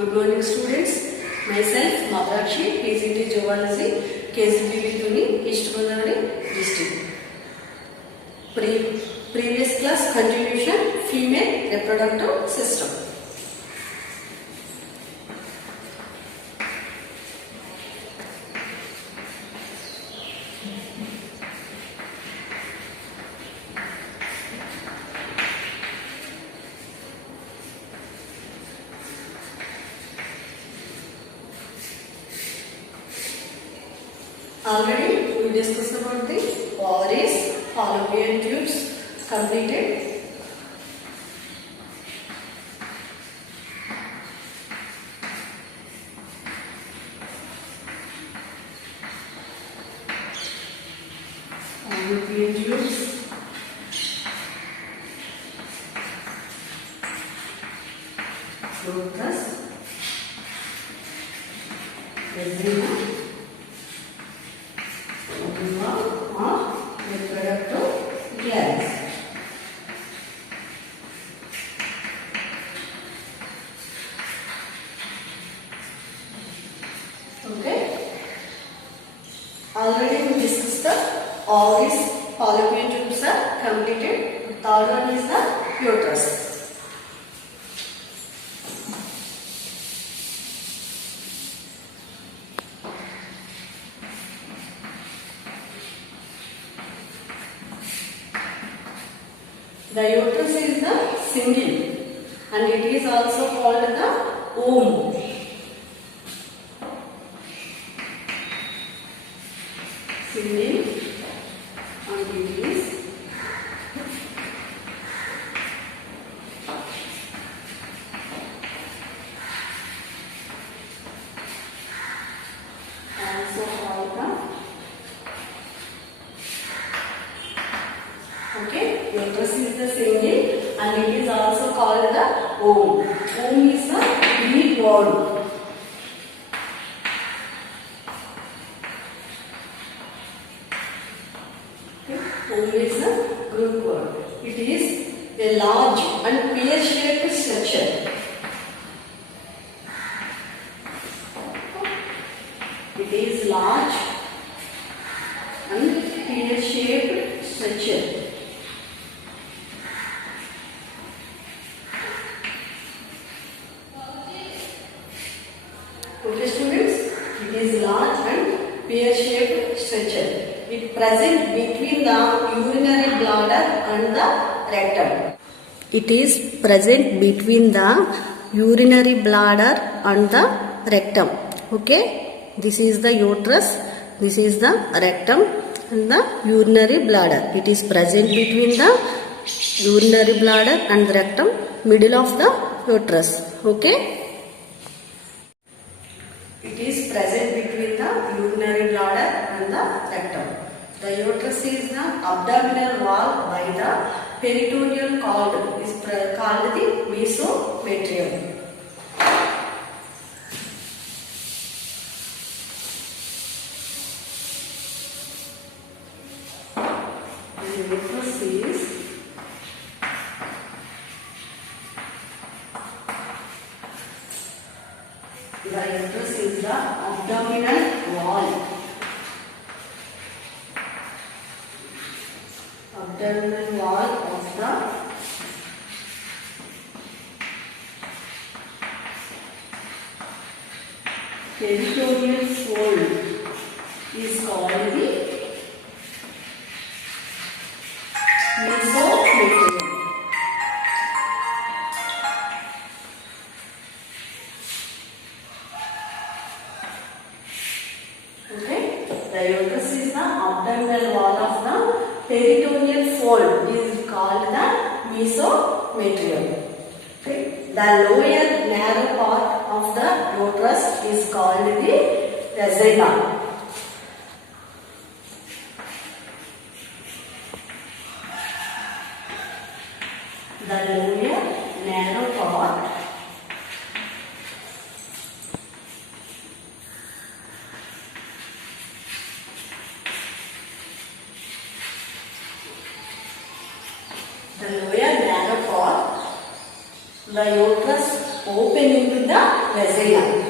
Good morning students. Myself Madrakshi, PCT Zoology, KCBB Tuni, East Godavari district. Previous class continuation, female reproductive system. Already we discussed about the ovaries, fallopian tubes, completed. Fallopian tubes, uterus, vagina, reproductive glands. Okay. Already we discussed the ovaries, fallopian tubes are completed. The third one is the uterus. The uterus is the single and it is also called the womb. Single and it is also called the uterus is the single and it is also called the womb. Womb is the Greek word. Womb is a Greek word. It is a large and pear-shaped structure. It is large and pear-shaped structure. Okay students, it is large and pear-shaped structure. It present between the urinary bladder and the rectum. It is present between the urinary bladder and the rectum. Okay, this is the uterus, this is the rectum and the urinary bladder. It is present between the urinary bladder and the rectum, middle of the uterus. Okay. It is present between the urinary bladder and the rectum. The uterus is the abdominal wall by the peritoneal cord is called the mesometrium. The uterus is the abdominal wall. Abdominal wall of the peritoneal fold is called the mesometrium. Okay, the uterus is the abdominal wall of the peritoneal fold is called the mesometrium. Okay, the lower narrow part of the uterus is called the vagina. The lower narrow part the lower narrow part, the uterus uterus open into the vagina.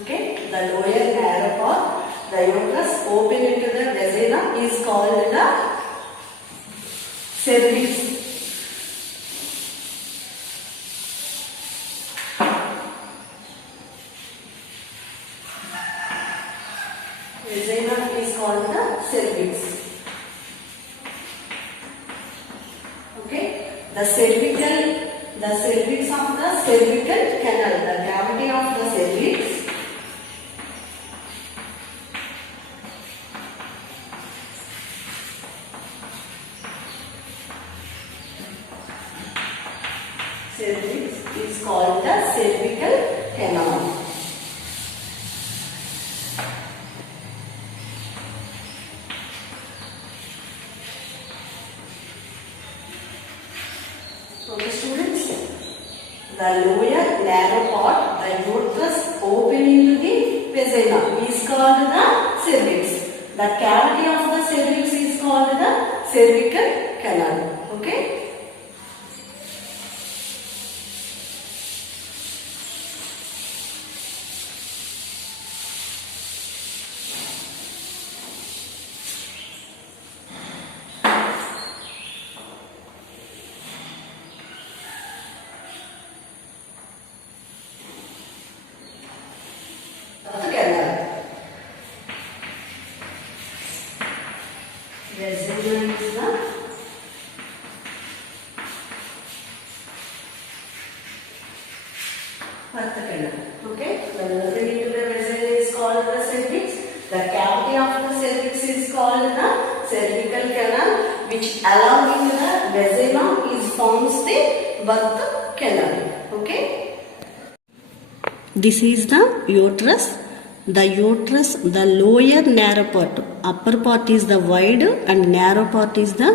Okay, the lower narrow part, the uterus open into the vagina is called the cervix. Vagina is called the cervix. Okay, the cervix of the cervical canal, the cavity of the cervix. Cervix is called the cervical canal. Okay, students, the lower narrow part, the uterus open into the vagina is called the cervix. The cavity of the cervix is called the cervical canal. Okay. Vagina is the birth canal. Okay, the opening into the vagina is called the cervix. The cavity of the cervix is called the cervical canal, which along with the vagina is forms the birth canal. Okay. This is the uterus. The uterus, the lower narrow part, upper part is the wide and narrow part is the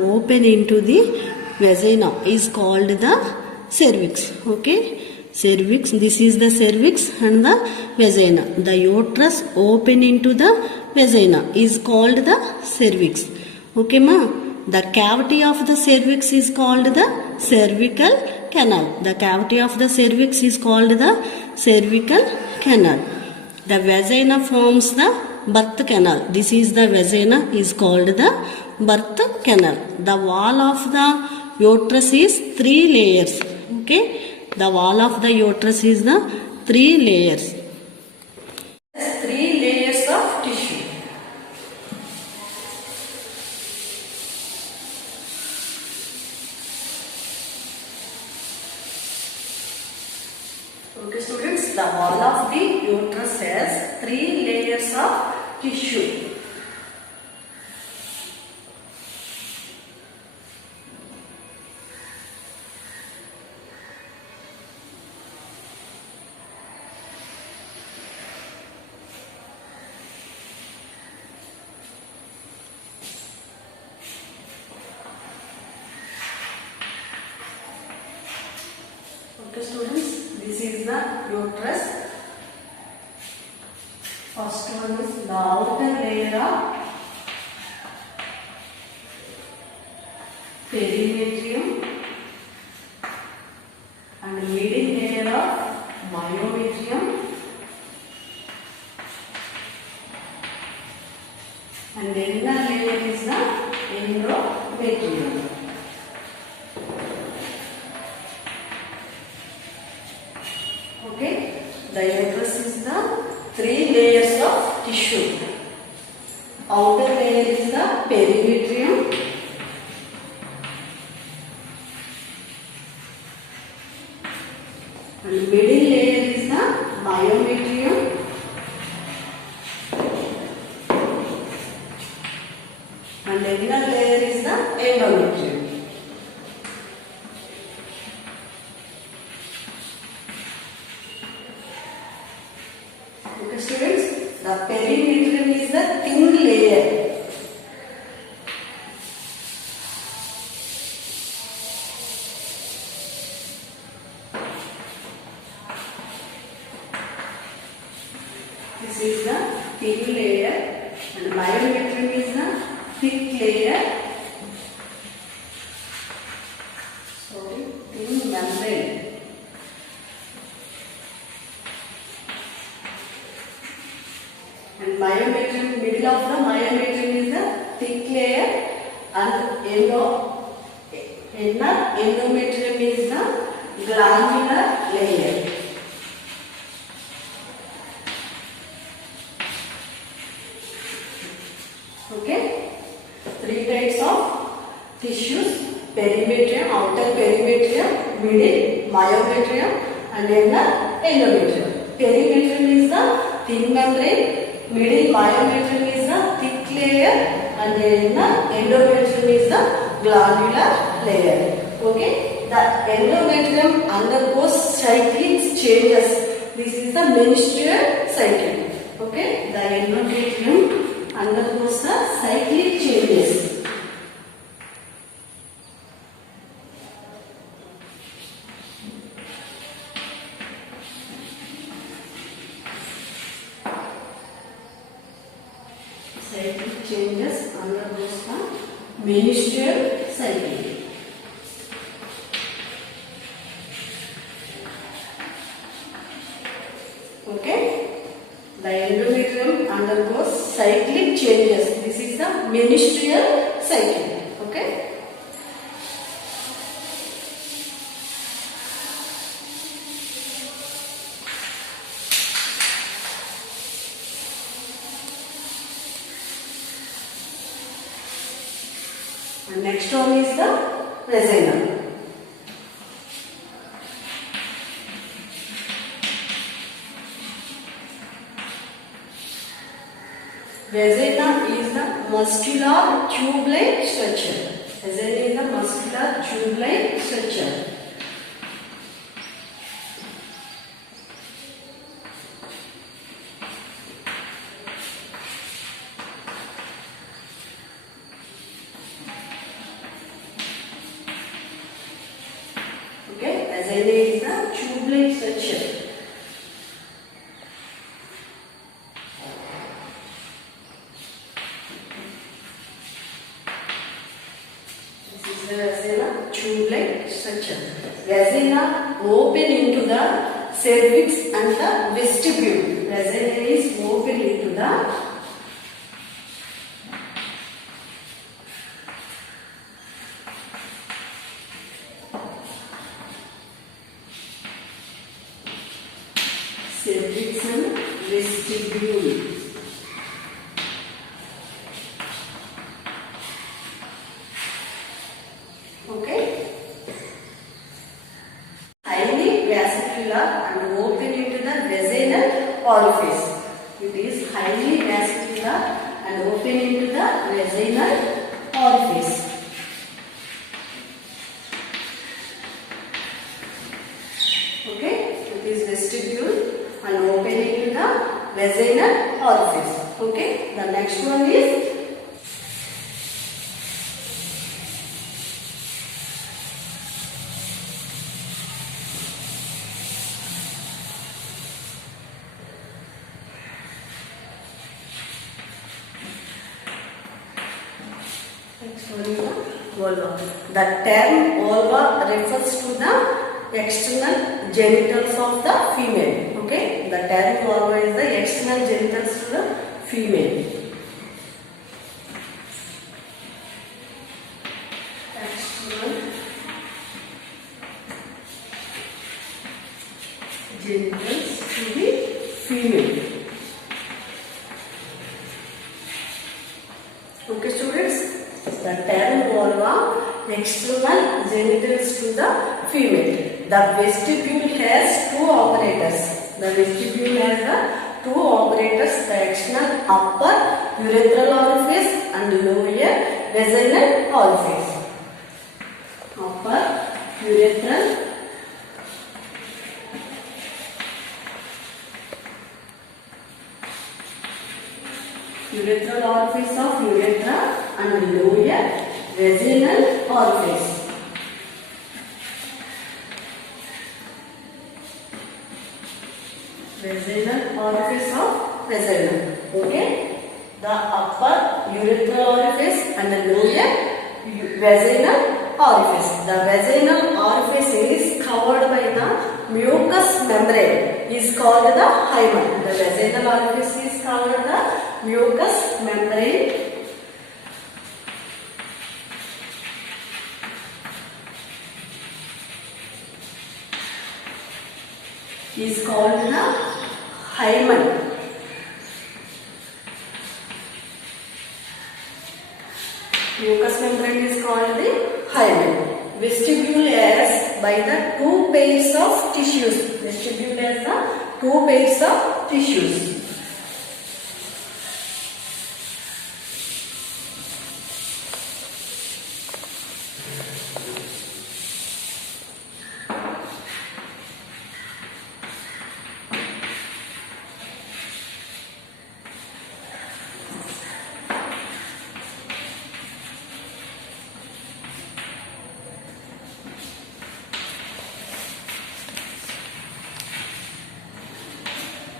open into the vagina is called the cervix. Okay, cervix. This is the cervix and the vagina. The uterus open into the vagina is called the cervix. Okay, ma. The cavity of the cervix is called the cervical canal. The cavity of the cervix is called the cervical canal. The vagina forms the birth canal. This is the vagina is called the birth canal. The wall of the uterus is 3 layers. Okay, the wall of the uterus is the 3 layers. 3 layers of tissue. Okay, students, the wall of the uterus has 3 layers of tissue. Okay, students, this is the uterus. First one is the outer layer of perimetrium and middle layer of myometrium and the inner layer is the endometrium. Okay, the uterus is the 3 layers of tissue. Outer layer is the perimetrium, and middle layer is the myometrium, and the inner layer is the endometrium. Okay, students, the perimetrium is the thin layer. This is the thin layer and myometrium is the thick layer. Sorry, thin membrane. And myometrium, middle of the myometrium is the thick layer and endometrium is the glandular layer. Okay, three types of tissues: perimetrium, outer perimetrium, middle myometrium, and then the endometrium. Perimetrium is the thin membrane, middle myometrium is the thick layer, and then the endometrium is the glandular layer. Okay, the endometrium undergoes cyclic changes. This is the menstrual cycle. Okay, the endometrium undergoes the cyclic changes. Cyclic changes undergoes the menstrual cycle. Okay, the endometrium undergoes cyclic changes. This is the menstrual cycle. Okay. And next one is the vagina. Vagina is the muscular tube-like structure. Vagina is the muscular tube-like structure. Okay, vagina is the tube-like structure. Vagina, tube-like structure. Vagina open into the cervix and the vestibule. Vagina is open into the cervix and vestibule. Okay. Highly vascular and open into the vaginal orifice. It is highly vascular and open into the vaginal orifice. Okay. It is vestibule and open into the vaginal orifice. Okay. The next one is vulva. The term vulva refers to the external genitals of the female. Okay, the term vulva is the external genitals to the female. External genitals to the female. Okay, students. The term vulva, external genitals to the female. The vestibule has two operators. The vestibule has the two operators: the external upper urethral orifice and lower vaginal orifice. Upper urethral orifice of urethra and lower vaginal orifice. Vaginal orifice of vagina. Okay, the upper urethral orifice and the lower vaginal orifice. The vaginal orifice is covered by the mucous membrane is called the hymen. The vaginal orifice is covered the mucous membrane is called the hymen. Mucous membrane is called the hymen. Vestibule is by the two pairs of tissues. Vestibule is the two pairs of tissues.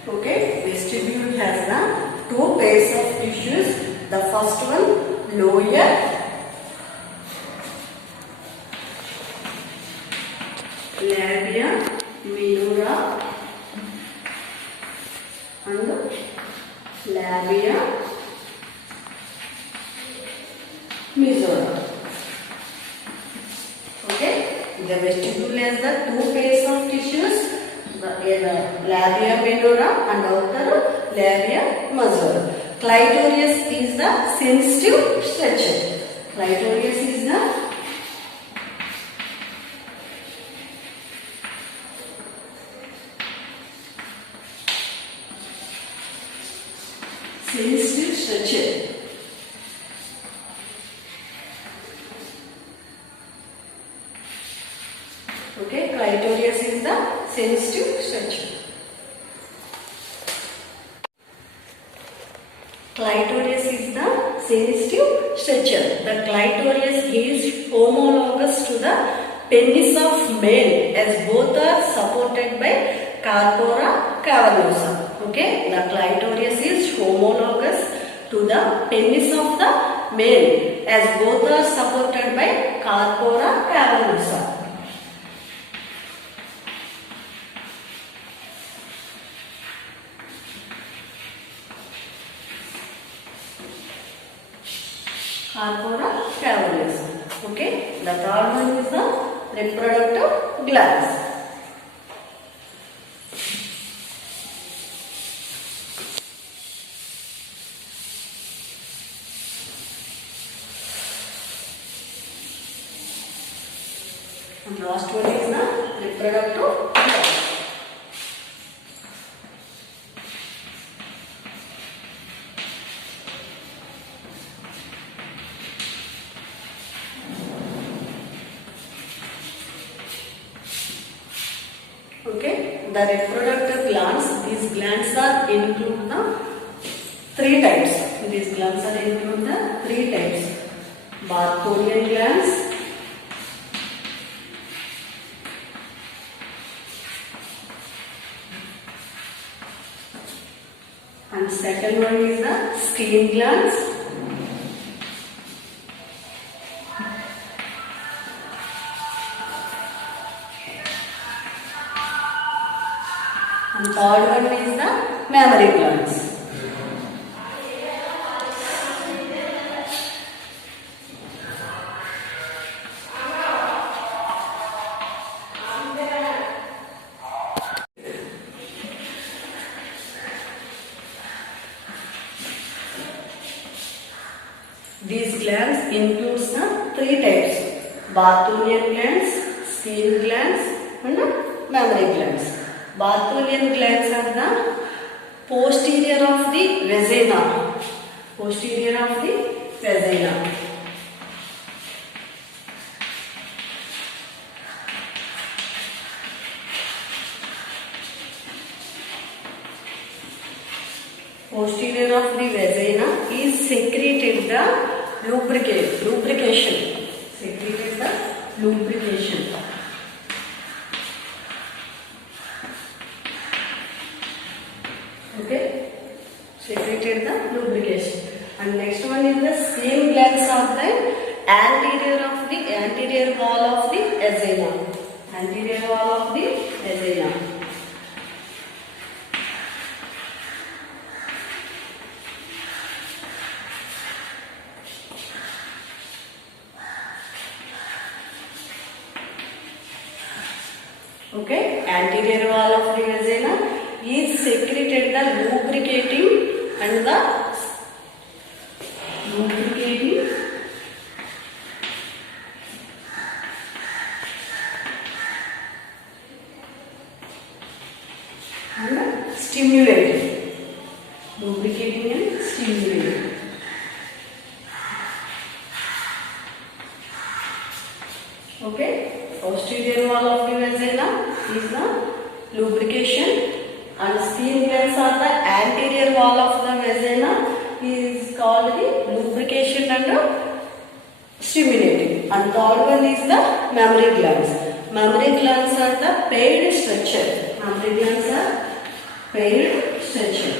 Okay, vestibule has the two pairs of tissues. The first one lower labia minora and labia majora. Okay, the vestibule has the two pairs of tissues. The labia minora and outer labia majora. Clitorius is the sensitive structure. Clitorius is the sensitive structure. Okay, clitorius is the sensitive structure. Clitorius is the sensitive structure. The clitorius is homologous to the penis of male as both are supported by corpora cavernosa. Okay, the clitorius is homologous to the penis of the male as both are supported by corpora cavernosa. Corpora cavernosa. Okay, the third one is the reproductive glands. And last one is the reproductive glands. Okay, the reproductive glands, these glands are include the three types. These glands are include the three types. Bartholian glands, and second one is the skin glands, and third one is the mammary glands. These glands includes the three types: Bartholian glands, skin glands, and mammary glands. Bartholian glands are the posterior of the vagina. Posterior of the vagina. Posterior of the vagina is secreted the lubrication. Secreted the lubrication. Okay. secreted the lubrication. And next one is the same glands of the anterior wall of the axilla. Anterior wall of the axilla. Okay, anterior wall of the vagina is secreted the lubricating and the stimulating. Lubricating and stimulating. Okay, posterior wall of the vagina is the lubrication and skin glands are the anterior wall of the vagina is called the lubrication and stimulating. And third one is the mammary glands. Mammary glands are the paired structure. Mammary glands are paired structure.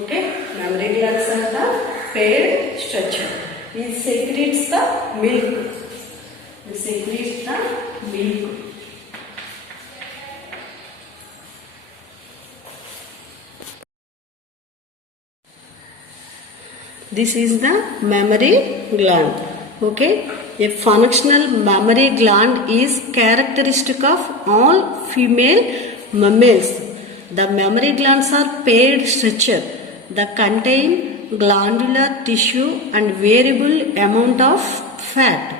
Okay, mammary glands are the paired structure. It secretes the milk. It secretes the milk. This is the mammary gland. Okay, a functional mammary gland is characteristic of all female mammals. The mammary glands are paired structure that contain glandular tissue and variable amount of fat.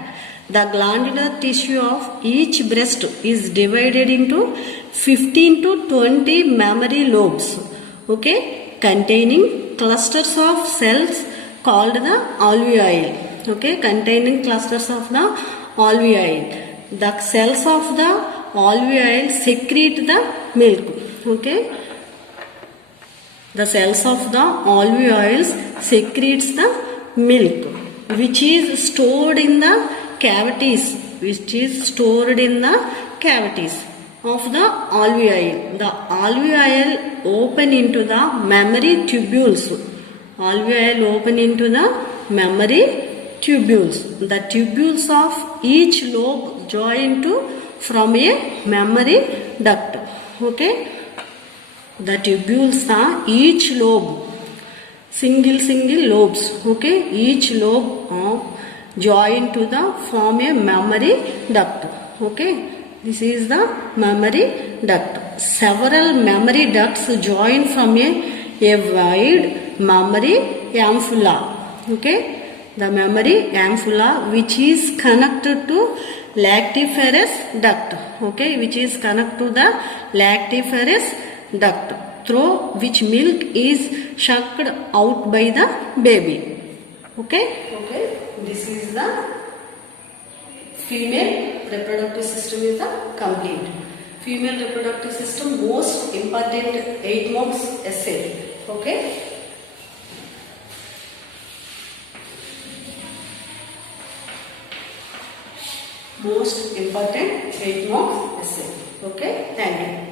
The glandular tissue of each breast is divided into 15 to 20 mammary lobes. Okay, containing clusters of cells called the alveoli. Okay, containing clusters of the alveoli. The cells of the alveoli secrete the milk. Okay, the cells of the alveoli secretes the milk, which is stored in the cavities. Of the alveoli. The alveoli open into the mammary tubules. Alveoli open into the mammary tubules. The tubules of each lobe join to from a mammary duct. Okay, the tubules are each lobe, single lobes. Okay, each lobe join to the form a mammary duct. Okay, this is the mammary duct. Several mammary ducts join from a wide mammary ampulla. Okay, the mammary ampulla which is connected to lactiferous duct. Okay, which is connected to the lactiferous duct through which milk is sucked out by the baby. Okay, this is the female reproductive system is the complete. Female reproductive system most important 8 marks essay. Okay. Most important 8 marks essay. Okay, thank you.